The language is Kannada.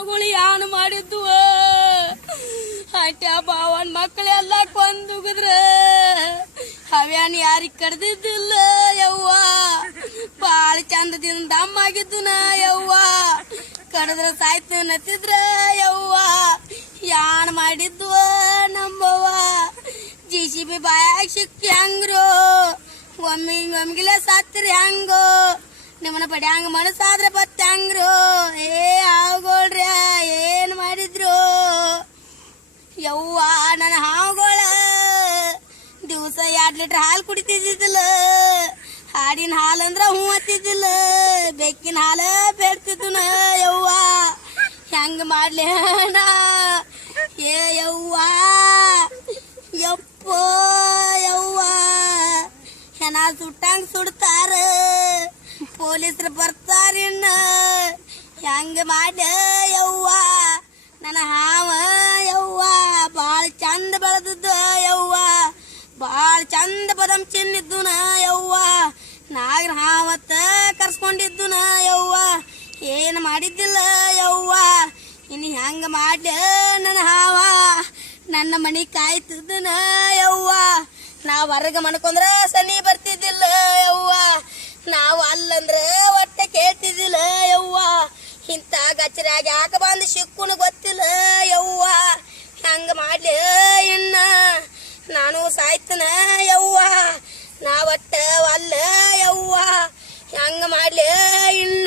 ಹಾವುಗಳು ಯಾನು ಮಾಡಿದ್ವು ಅಟ್ಟ ಬಾವನ್ ಮಕ್ಕಳೆಲ್ಲ ಕೊಂದುಗಿದ್ರ ಅವ್ಯಾನ್ ಯಾರಿಗ್ ಕಡ್ದಿದ್ದಿಲ್ಲ ಯವ್ವ ಬಾಳ ಚಂದದಿಂದ ದಮ್ಮಾಗಿದ್ದು ನ ಯವ್ವ ಕಡದ್ರ ಸಾಯ್ತು ನತ್ತಿದ್ರ ಯವ್ವ ಯಾನ್ ಮಾಡಿದ್ವ ನಮ್ಮವ್ವ JCB ಬಾಯಾಗ ಸಿಕ್ಕಿ ಹಂಗ್ರು ಒಮ್ಮಿಗಿಲೆ ಸತ್ರಿ ಹಂಗೋ ನಿಮ್ಮನ ಪಡಿ ಹಂಗ ಮನಸ್ಸಾದ್ರೆ ಬತ್ತ ಹಂಗ್ರು ಹಾವುಗಳ್ರ ಏನ್ ಮಾಡಿದ್ರು ಯವ್ವ ನನ್ನ ಹಾವುಗಳ ದಿವಸ 2 ಲೀಟರ್ ಹಾಲು ಕುಡಿತಿದ್ದಿಲ್ಲ ಹಾಡಿನ ಹಾಲು ಅಂದ್ರ ಹೂ ಹತ್ತಿದ್ದಿಲ್ಲ ಬೆಕ್ಕಿನ ಹಾಲ ಬೇಡ್ತಿದ್ದುನ ಯವ್ವ ಹೆಂಗ ಮಾಡ್ಲಿ ನಾ ಯವ್ವ ಯಪ್ಪ ಯವ್ವ ಹೆಣ ಸುಟ್ಟಂಗ ಸುಡ್ತಾರ ಪೊಲೀಸರು ಬರ್ತಾರಿನ್ನ ಹೆಂಗ ಮಾಡ ಯವ್ವ ನನ್ನ ಹಾವ ಯವ್ವ ಬಾಳ ಚಂದ ಬೆಳೆದದ್ದ ಯವ್ವ ಬಾಳ ಚಂದ ಬದಂ ಚಿನ್ನಿದ್ದುನ ಯವ್ವ ನಾಗರ ಹಾವತ್ತ ಕರ್ಸ್ಕೊಂಡಿದ್ದುನ ಯವ್ವ ಏನ್ ಮಾಡಿದ್ದಿಲ್ಲ ಯವ್ವ ಇನ್ನು ಹೆಂಗ ಮಾಡ ನನ್ನ ಹಾವ ನನ್ನ ಮನಿ ಕಾಯ್ತಿದ್ದನ ಯವ್ವ ನಾವ್ ಹೊರಗ ಮನ್ಕೊಂಡ್ರ ಸನಿ ಬರ್ತಿದ್ದಿಲ್ಲ ಯವ್ವ ನಾವು ಅಲ್ಲಂದ್ರೆ ಹೊಟ್ಟೆ ಕೇಳ್ತಿದ್ದಿಲ್ಲ ಯವ್ವ ಇಂತ ಗಚ್ಚರಾಗ ಯಾಕ ಬಂದು ಸಿಕ್ಕುನು ಗೊತ್ತಿಲ್ಲ ಯವ್ವ ಹೆಂಗ ಮಾಡ್ಲಿ ಇನ್ನ ನಾನು ಸಾಯ್ತನ ಯವ್ವ ನಾ ಒಟ್ಟ ಅಲ್ಲ ಯವ್ವ ಹೆಂಗ ಮಾಡ್ಲಿ ಇನ್ನ